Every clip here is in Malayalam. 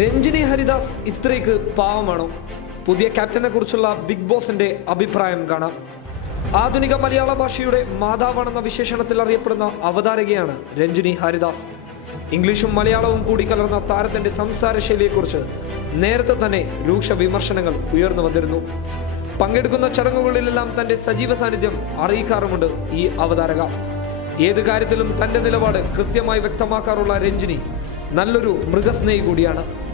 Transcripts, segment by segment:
രഞ്ജിനി ഹരിദാസ് ഇത്രയ്ക്ക് പാവമാണോ? പുതിയ ക്യാപ്റ്റനെ കുറിച്ചുള്ള ബിഗ് ബോസിന്റെ അഭിപ്രായം കാണാം. ആധുനിക മലയാള ഭാഷയുടെ മാതാവാണെന്ന വിശേഷണത്തിൽ അറിയപ്പെടുന്ന അവതാരകയാണ് രഞ്ജിനി ഹരിദാസ്. ഇംഗ്ലീഷും മലയാളവും കൂടി കലർന്ന താരത്തിന്റെ സംസാര ശൈലിയെക്കുറിച്ച് നേരത്തെ തന്നെ രൂക്ഷ വിമർശനങ്ങൾ ഉയർന്നു വന്നിരുന്നു. പങ്കെടുക്കുന്ന ചടങ്ങുകളിലെല്ലാം തന്റെ സജീവ സാന്നിധ്യം അറിയിക്കാറുമുണ്ട് ഈ അവതാരക. ഏത് കാര്യത്തിലും തന്റെ നിലപാട് കൃത്യമായി വ്യക്തമാക്കാറുള്ള രഞ്ജിനി നല്ലൊരു മൃഗസ്നേഹി കൂടിയാണ്.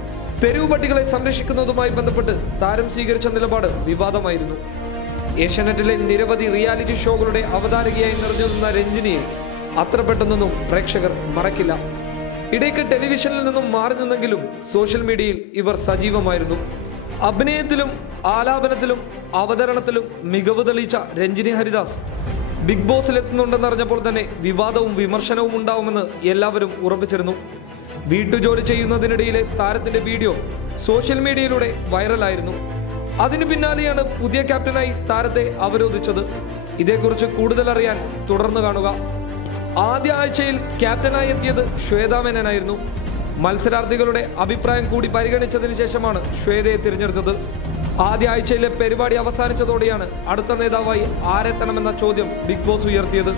തെരുവ് പട്ടികളെ സംരക്ഷിക്കുന്നതുമായി ബന്ധപ്പെട്ട് താരം സ്വീകരിച്ച നിലപാട് വിവാദമായിരുന്നു. ഏഷ്യാനെറ്റിലെ നിരവധി റിയാലിറ്റി ഷോകളുടെ അവതാരകയായി നിറഞ്ഞു നിന്ന രഞ്ജിനിയെ അത്ര പെട്ടെന്നൊന്നും പ്രേക്ഷകർ മറക്കില്ല. ഇടയ്ക്ക് ടെലിവിഷനിൽ നിന്നും മാറി നിന്നെങ്കിലും സോഷ്യൽ മീഡിയയിൽ ഇവർ സജീവമായിരുന്നു. അഭിനയത്തിലും ആലാപനത്തിലും അവതരണത്തിലും മികവ് തെളിയിച്ച രഞ്ജിനി ഹരിദാസ് ബിഗ് ബോസിൽ എത്തുന്നുണ്ടെന്നറിഞ്ഞപ്പോൾ തന്നെ വിവാദവും വിമർശനവും ഉണ്ടാവുമെന്ന് എല്ലാവരും ഉറപ്പിച്ചിരുന്നു. വീട്ടുജോലി ചെയ്യുന്നതിനിടയിലെ താരത്തിന്റെ വീഡിയോ സോഷ്യൽ മീഡിയയിലൂടെ വൈറലായിരുന്നു. അതിനു പിന്നാലെയാണ് പുതിയ ക്യാപ്റ്റനായി താരത്തെ അവരോധിച്ചത്. ഇതേക്കുറിച്ച് കൂടുതൽ അറിയാൻ തുടർന്ന് കാണുക. ആദ്യ ആഴ്ചയിൽ ക്യാപ്റ്റനായി എത്തിയത് ശ്വേതാമേനായിരുന്നു മത്സരാർത്ഥികളുടെ അഭിപ്രായം കൂടി പരിഗണിച്ചതിന് ശേഷമാണ് ശ്വേതയെ തിരഞ്ഞെടുത്തത്. ആദ്യ ആഴ്ചയിലെ പരിപാടി അവസാനിച്ചതോടെയാണ് അടുത്ത നേതാവായി ആരെത്തണമെന്ന ചോദ്യം ബിഗ് ബോസ് ഉയർത്തിയത്.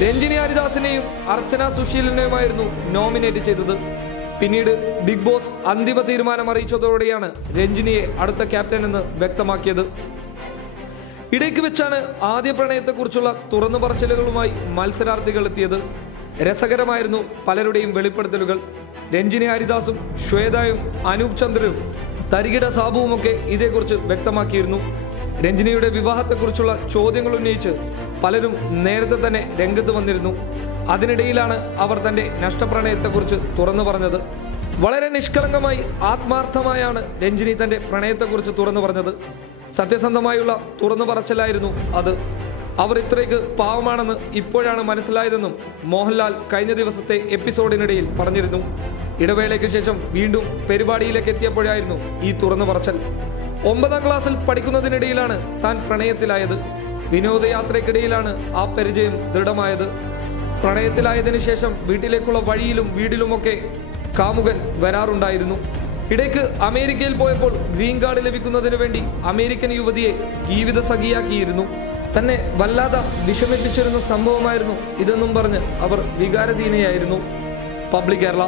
രഞ്ജിനി ഹരിദാസിനെയും അർച്ചന സുശീലിനെയുമായിരുന്നു നോമിനേറ്റ് ചെയ്തത്. പിന്നീട് ബിഗ് ബോസ് അന്തിമ തീരുമാനം അറിയിച്ചതോടെയാണ് രഞ്ജിനിയെ അടുത്ത ക്യാപ്റ്റൻ എന്ന് വ്യക്തമാക്കിയത്. ഇടയ്ക്ക് വെച്ചാണ് ആദ്യ പ്രണയത്തെക്കുറിച്ചുള്ള തുറന്നു പറച്ചിലുകളുമായി മത്സരാർത്ഥികൾ എത്തിയത്. രസകരമായിരുന്നു പലരുടെയും വെളിപ്പെടുത്തലുകൾ. രഞ്ജിനി ഹരിദാസും ശ്വേതയും അനൂപ് ചന്ദ്രനും തരികിട സാബുവുമൊക്കെ ഇതേക്കുറിച്ച് വ്യക്തമാക്കിയിരുന്നു. രഞ്ജിനിയുടെ വിവാഹത്തെക്കുറിച്ചുള്ള ചോദ്യങ്ങൾ ഉന്നയിച്ച് പലരും നേരത്തെ തന്നെ രംഗത്ത് വന്നിരുന്നു. അതിനിടയിലാണ് അവർ തന്റെ നഷ്ടപ്രണയത്തെക്കുറിച്ച് തുറന്നു പറഞ്ഞത്. വളരെ നിഷ്കളങ്കമായി ആത്മാർത്ഥമായാണ് രഞ്ജിനി തന്റെ പ്രണയത്തെക്കുറിച്ച് തുറന്നു പറഞ്ഞത്. സത്യസന്ധമായുള്ള തുറന്നു പറച്ചിലായിരുന്നു അത്. അവർ ഇത്രയ്ക്ക് പാവമാണെന്ന് ഇപ്പോഴാണ് മനസ്സിലായതെന്നും മോഹൻലാൽ കഴിഞ്ഞ ദിവസത്തെ എപ്പിസോഡിനിടയിൽ പറഞ്ഞിരുന്നു. ഇടവേളയ്ക്ക് ശേഷം വീണ്ടും പരിപാടിയിലേക്ക് എത്തിയപ്പോഴായിരുന്നു ഈ തുറന്നു പറച്ചൽ. ഒമ്പതാം ക്ലാസ്സിൽ പഠിക്കുന്നതിനിടയിലാണ് താൻ പ്രണയത്തിലായത്. വിനോദയാത്രയ്ക്കിടയിലാണ് ആ പരിചയം ദൃഢമായത്. പ്രണയത്തിലായതിനു ശേഷം വീട്ടിലേക്കുള്ള വഴിയിലും വീടിലുമൊക്കെ കാമുകൻ വരാറുണ്ടായിരുന്നു. ഇടയ്ക്ക് അമേരിക്കയിൽ പോയപ്പോൾ ഗ്രീൻ കാർഡ് ലഭിക്കുന്നതിന് വേണ്ടി അമേരിക്കൻ യുവതിയെ ജീവിത സഖിയാക്കിയിരുന്നു. തന്നെ വല്ലാതെ വിഷമിപ്പിച്ചിരുന്ന സംഭവമായിരുന്നു ഇതെന്നും പറഞ്ഞ് അവർ വികാരധീനയായിരുന്നു. പബ്ലിക് കേരള